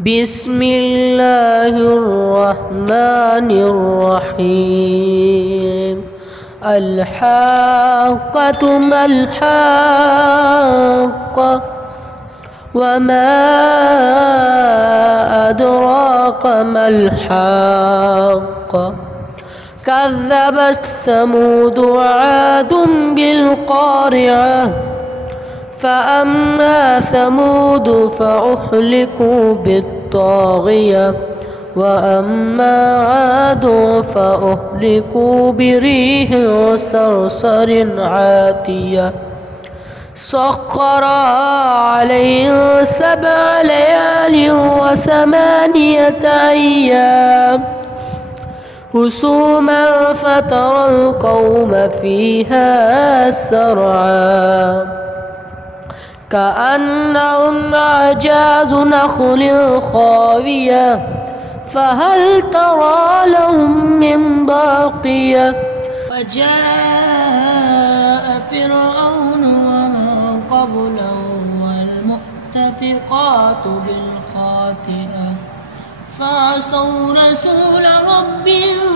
بسم الله الرحمن الرحيم. الحاقة ما الحاقة وما أدراك ما الحاقة كذبت ثمود وعاد بالقارعة فأما ثمود فأهلكوا بالطاغية وأما عاد فأهلكوا بريح صرصر عاتية سخرها عليهم 7 ليال و8 أيام حسوما فترى القوم فيها سرعا كأنهم أعجاز نخل خاوية فهل ترى لهم من باقية وجاء فرعون ومن قبله والمؤتفقات بالخاطئة فعصوا رسول ربهم